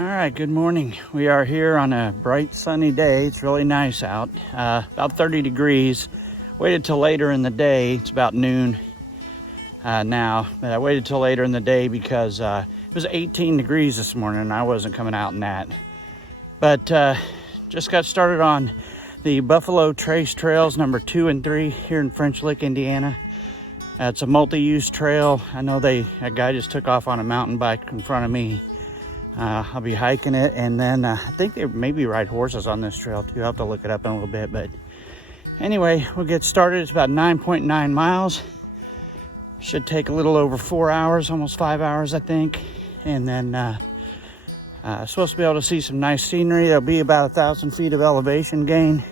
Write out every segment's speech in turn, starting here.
All right, good morning. We are here on a bright sunny day. It's really nice out, about 30 degrees. Waited till later in the day. It's about noon now, but I waited till later in the day because it was 18 degrees this morning and I wasn't coming out in that. But just got started on the Buffalo Trace Trails number 2 and 3 here in French Lick, Indiana. It's a multi-use trail. I know a guy just took off on a mountain bike in front of me. I'll be hiking it, and then I think they maybe ride horses on this trail too. I'll have to look it up in a little bit, but anyway, we'll get started. It's about 9.9 miles. Should take a little over 4 hours, almost 5 hours, I think. And then supposed to be able to see some nice scenery. There'll be about 1,000 feet of elevation gain,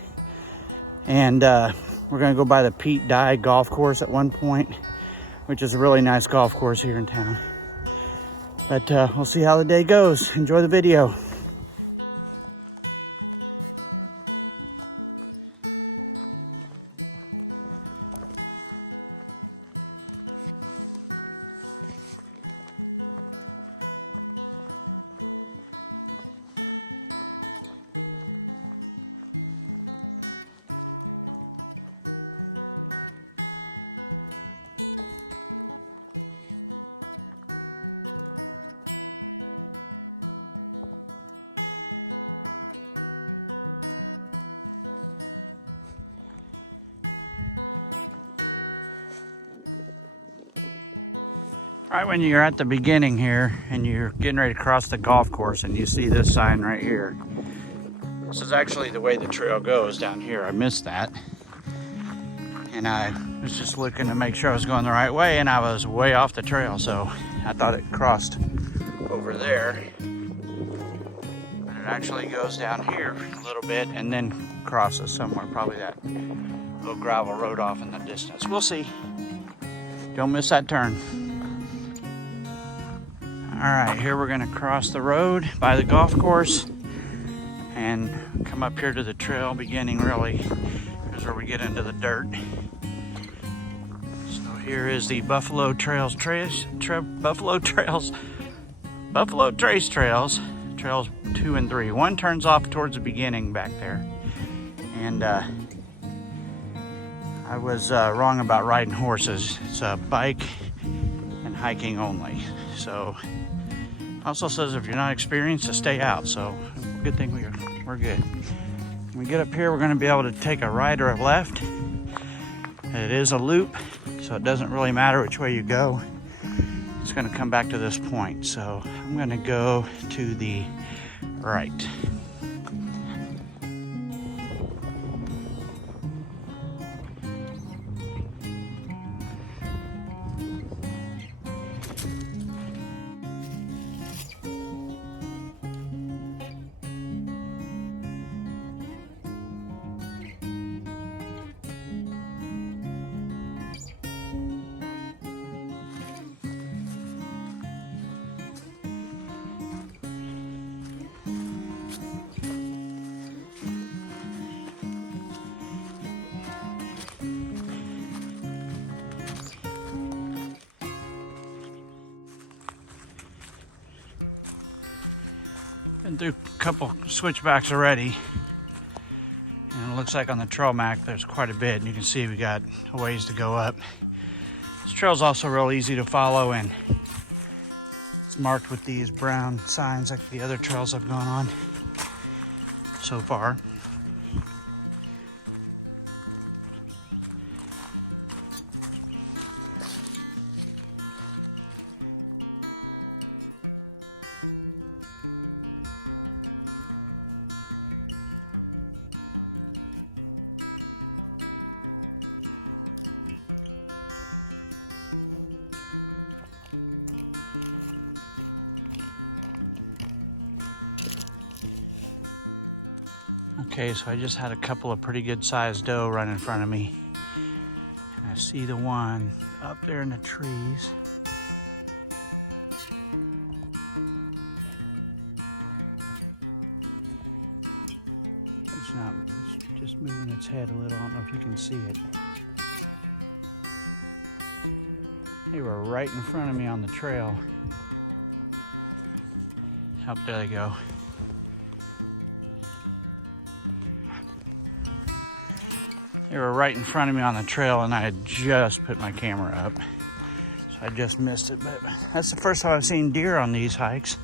and we're gonna go by the Pete Dye golf course at one point, which is a really nice golf course here in town. But we'll see how the day goes. Enjoy the video. Right when you're at the beginning here and you're getting ready to cross the golf course and you see this sign right here. This is actually the way the trail goes down here. I missed that. And I was just looking to make sure I was going the right way, and I was way off the trail, so I thought it crossed over there. But it actually goes down here a little bit and then crosses somewhere, probably that little gravel road off in the distance. We'll see. Don't miss that turn. All right, here we're gonna cross the road by the golf course and come up here to the trail beginning. Really, here's where we get into the dirt. So here is the Buffalo Trace Trails, trails 2 and 3. One turns off towards the beginning back there. And I was wrong about riding horses. It's a bike and hiking only. So also says if you're not experienced to stay out, so good thing we're good. When we get up here, we're going to be able to take a right or a left. It is a loop, so it doesn't really matter which way you go. It's going to come back to this point, so I'm going to go to the right. Been through a couple switchbacks already, and it looks like on the trail map there's quite a bit, and you can see we got a ways to go up. This trail's also real easy to follow, and it's marked with these brown signs like the other trails I've gone on so far. Okay, so I just had a couple of pretty good sized doe run in front of me. And I see the one up there in the trees. It's just moving its head a little. I don't know if you can see it. They were right in front of me on the trail. Oh, there they go. They were right in front of me on the trail, and I had just put my camera up. So I just missed it, but that's the first time I've seen deer on these hikes.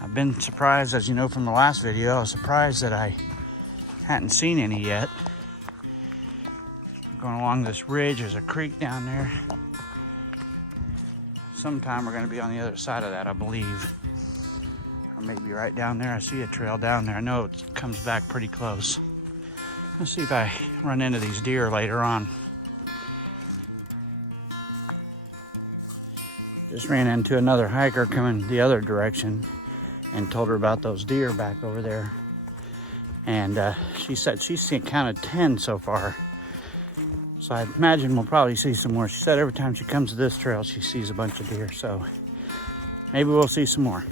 I've been surprised, as you know from the last video, I was surprised that I hadn't seen any yet. Going along this ridge, there's a creek down there. Sometime we're gonna be on the other side of that, I believe. Or maybe right down there, I see a trail down there. I know it comes back pretty close. Let's see if I run into these deer later on. Just ran into another hiker coming the other direction and told her about those deer back over there. And she said she's seen counted 10 so far. So I imagine we'll probably see some more. She said every time she comes to this trail, she sees a bunch of deer. So maybe we'll see some more.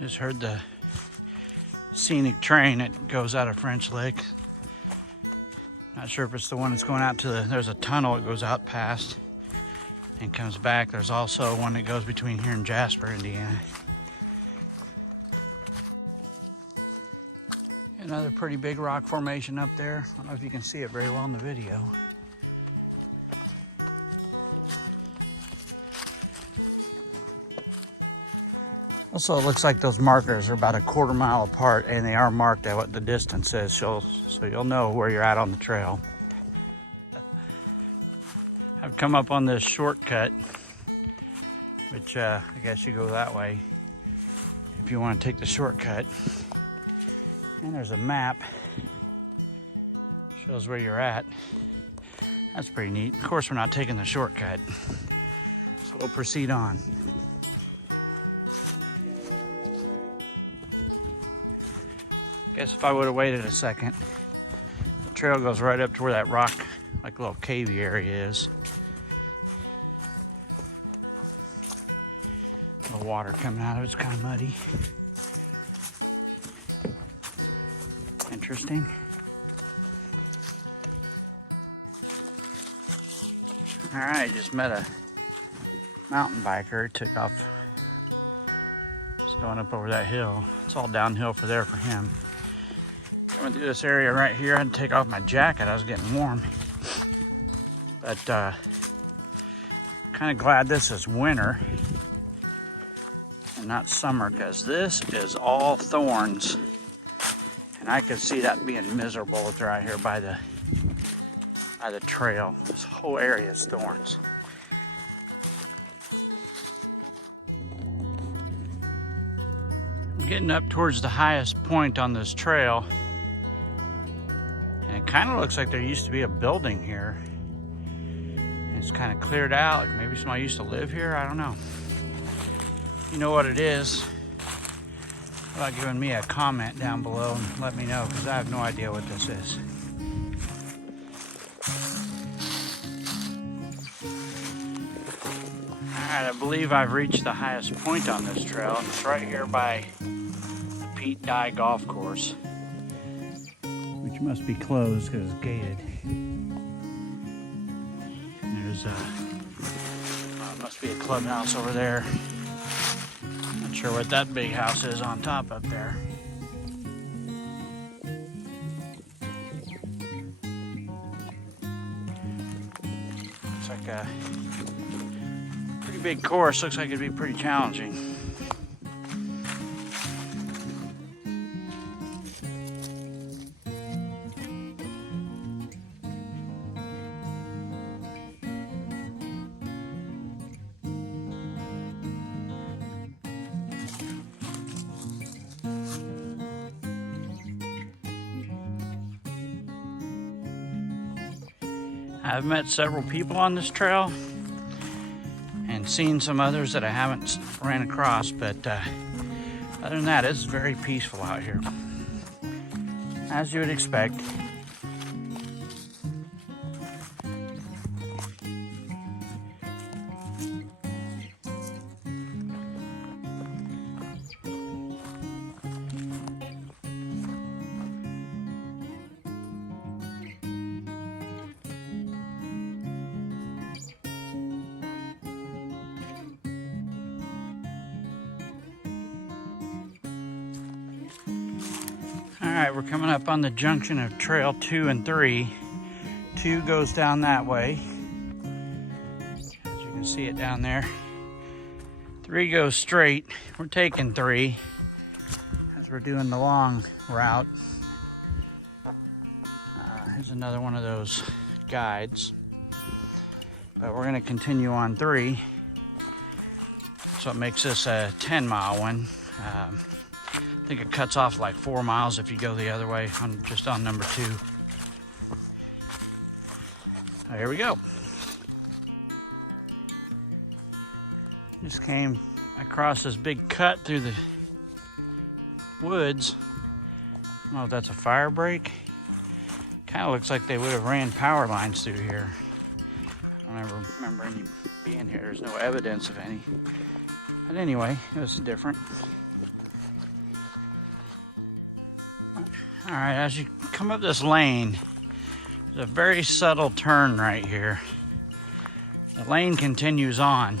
Just heard the scenic train that goes out of French Lick. Not sure if it's the one that's going out to there's a tunnel that goes out past and comes back. There's also one that goes between here and Jasper, Indiana. Another pretty big rock formation up there. I don't know if you can see it very well in the video. Also, it looks like those markers are about a quarter mile apart, and they are marked at what the distance is, so you'll know where you're at on the trail. I've come up on this shortcut, which I guess you go that way if you want to take the shortcut. And there's a map, shows where you're at. That's pretty neat. Of course, we're not taking the shortcut, so we'll proceed on. Guess if I would have waited a second, the trail goes right up to where that rock, like little cavey area is. The water coming out of it's kind of muddy. Interesting. All right, just met a mountain biker. Took off, just going up over that hill. It's all downhill for there for him. Coming through this area right here, I had to take off my jacket. I was getting warm. But kind of glad this is winter and not summer, because this is all thorns. And I could see that being miserable if they're out here by the trail. This whole area is thorns. I'm getting up towards the highest point on this trail. And it kind of looks like there used to be a building here. And it's kind of cleared out. Like maybe somebody used to live here. I don't know. You know what it is? How about giving me a comment down below and let me know, because I have no idea what this is. Alright, I believe I've reached the highest point on this trail. It's right here by the Pete Dye Golf Course, which must be closed because it's gated. There's must be a clubhouse over there. Not sure what that big house is on top up there. Looks like a pretty big course. Looks like it'd be pretty challenging. I've met several people on this trail and seen some others that I haven't ran across, but other than that, it's very peaceful out here, as you would expect. All right, we're coming up on the junction of Trail 2 and 3. 2 goes down that way, as you can see it down there. 3 goes straight. We're taking 3 as we're doing the long route. Here's another one of those guides, but we're going to continue on 3. So it makes this a 10-mile one. I think it cuts off like 4 miles if you go the other way, just on number 2. So here we go. Just came across this big cut through the woods. I don't know if that's a fire break. Kind of looks like they would have ran power lines through here. I don't ever remember any being here. There's no evidence of any. But anyway, it was different. All right, as you come up this lane, there's a very subtle turn right here. The lane continues on.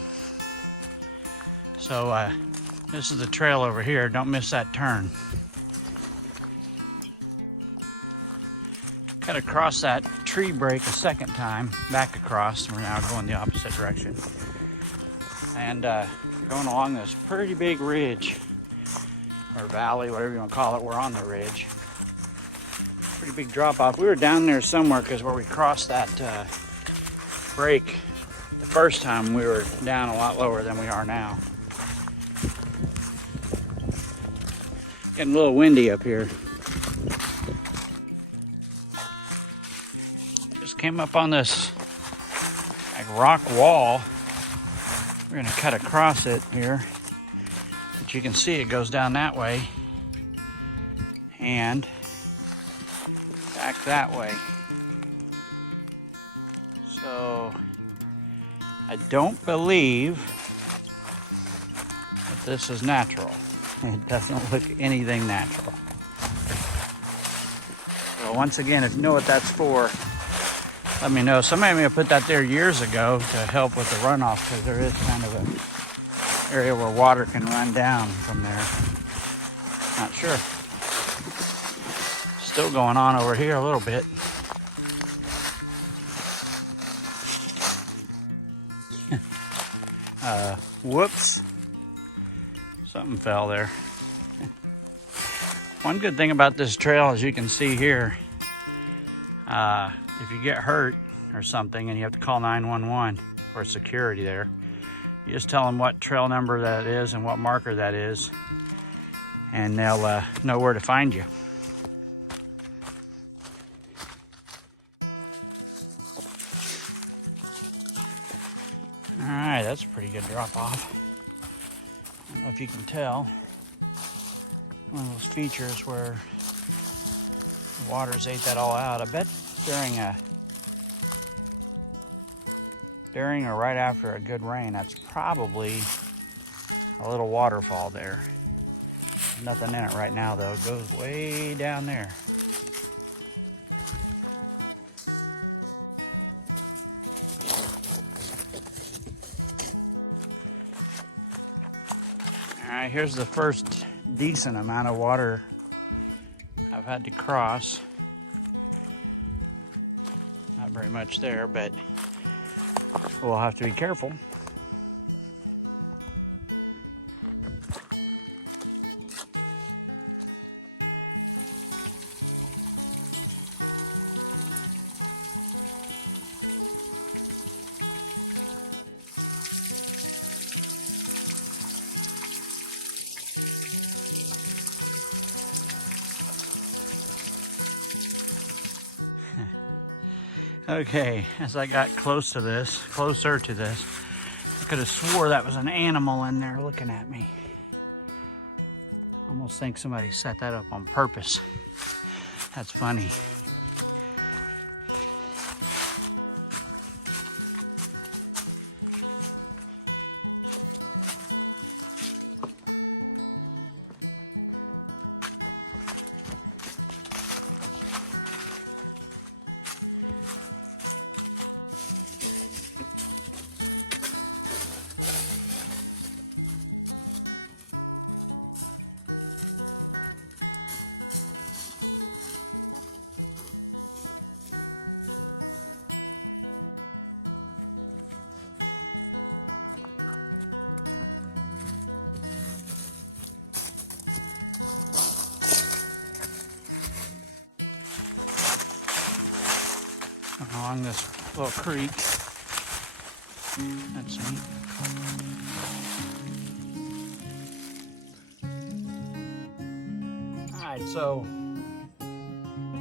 So this is the trail over here. Don't miss that turn. Got to cross that tree break a second time, back across. We're now going the opposite direction. And going along this pretty big ridge, or valley, whatever you want to call it. We're on the ridge. Pretty big drop off. We were down there somewhere because where we crossed that break the first time, we were down a lot lower than we are now. Getting a little windy up here. Just came up on this like rock wall. We're gonna cut across it here, but you can see it goes down that way and back that way. So I don't believe that this is natural. It doesn't look anything natural. So once again, if you know what that's for, let me know. Somebody may have put that there years ago to help with the runoff, because there is kind of an area where water can run down from there. Not sure. Still going on over here a little bit. Whoops. Something fell there. One good thing about this trail, as you can see here, if you get hurt or something and you have to call 911 for security there, you just tell them what trail number that is and what marker that is, and they'll know where to find you. All right, that's a pretty good drop off. I don't know if you can tell. One of those features where the waters ate that all out. I bet during or right after a good rain, that's probably a little waterfall there. Nothing in it right now though. It goes way down there. All right, here's the first decent amount of water I've had to cross. Not very much there, but we'll have to be careful. Okay, as I got closer to this, I could have swore that was an animal in there looking at me. Almost think somebody set that up on purpose. That's funny. Along this little creek. That's neat. Alright, so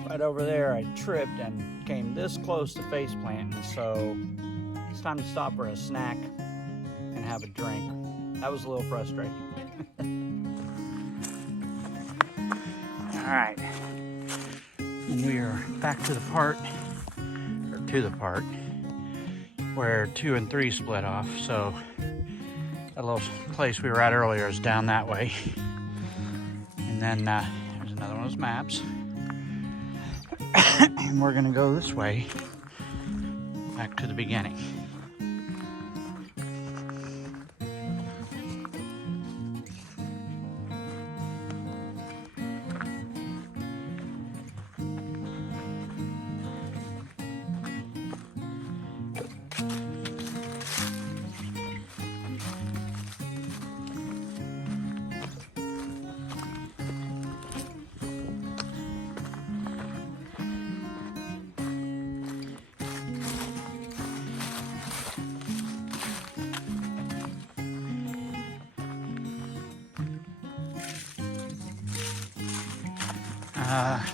right over there I tripped and came this close to face planting, so it's time to stop for a snack and have a drink. That was a little frustrating. Alright, we are back to the part where 2 and 3 split off. So that little place we were at earlier is down that way, and then there's another one of those maps, and we're gonna go this way back to the beginning.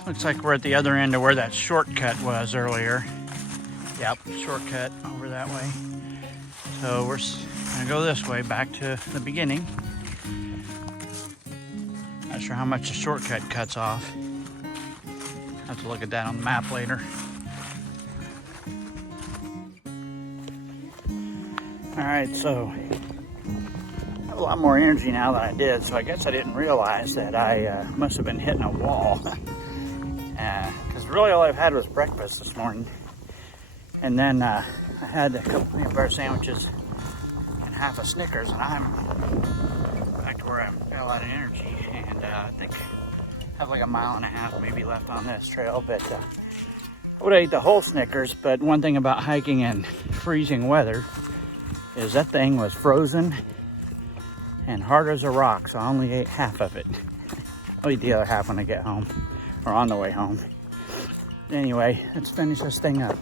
Looks like we're at the other end of where that shortcut was earlier. Yep, shortcut over that way. So we're gonna go this way back to the beginning. Not sure how much the shortcut cuts off. Have to look at that on the map later. All right, so I have a lot more energy now than I did, so I guess I didn't realize that I must have been hitting a wall. Because really all I've had was breakfast this morning. And then I had a couple peanut butter sandwiches and half a Snickers, and I'm back to where I've got a lot of energy. And I think I have like a mile and a half maybe left on this trail, but I would have ate the whole Snickers. But one thing about hiking in freezing weather is that thing was frozen and hard as a rock, so I only ate half of it. I'll eat the other half when I get home, or on the way home. Anyway, let's finish this thing up.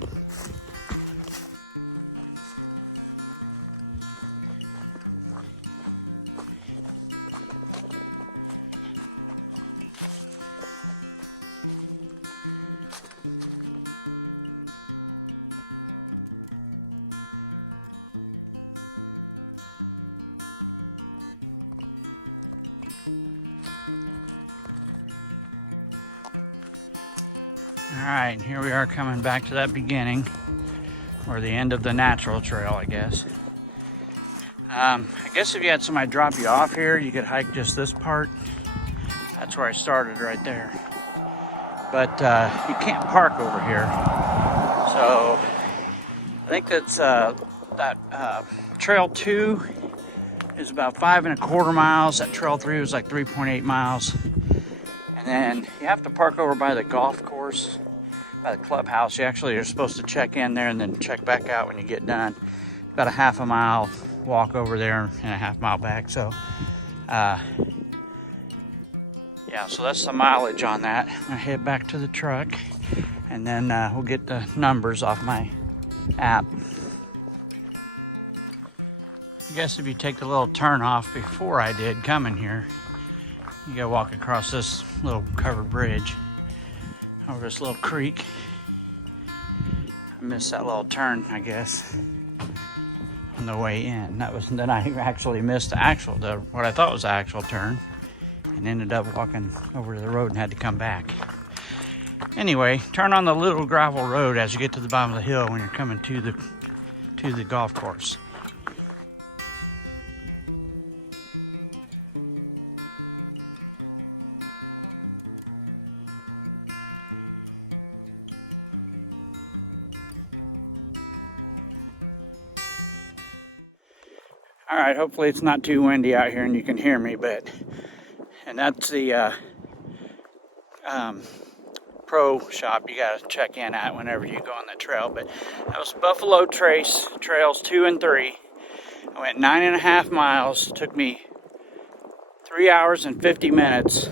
All right, here we are coming back to that beginning, or the end of the natural trail, I guess. I guess if you had somebody drop you off here, you could hike just this part. That's where I started, right there. But you can't park over here. So I think that's trail 2 is about 5.25 miles. That trail 3 was like 3.8 miles. And then you have to park over by the golf course, by the clubhouse. You actually are supposed to check in there and then check back out when you get done. About a half a mile walk over there and a half mile back. So, yeah, so that's the mileage on that. I'm gonna head back to the truck, and then we'll get the numbers off my app. I guess if you take the little turn off before I did coming here, you gotta walk across this little covered bridge over this little creek. missed that little turn, I guess, on the way in. Then I actually missed what I thought was the actual turn, and ended up walking over to the road and had to come back. Anyway, turn on the little gravel road as you get to the bottom of the hill when you're coming to the golf course. All right, hopefully it's not too windy out here and you can hear me, and that's the pro shop you got to check in at whenever you go on the trail. But that was Buffalo Trace Trails 2 and 3. I went 9.5 miles. Took me 3 hours and 50 minutes,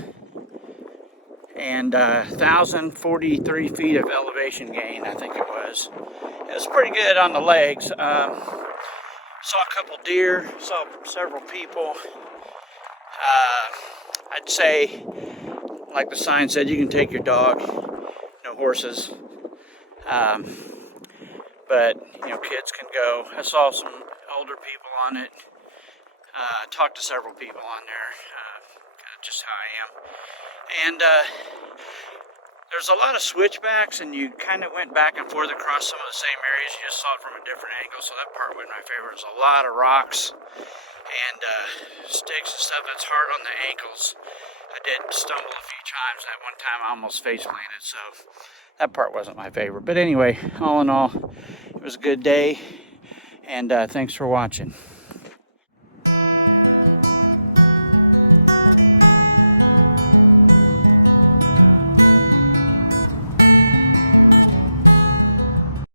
and 1,043 feet of elevation gain, I think it was. It was pretty good on the legs. Saw a couple deer, saw several people. I'd say, like the sign said, you can take your dog, no horses. But, kids can go. I saw some older people on it. Talked to several people on there, just how I am. And there's a lot of switchbacks, and you kind of went back and forth across some of the same areas. You just saw it from a different angle, so that part wasn't my favorite. There's a lot of rocks and sticks and stuff that's hard on the ankles. I did stumble a few times. That one time I almost face planted, so that part wasn't my favorite. But anyway, all in all, it was a good day, and thanks for watching.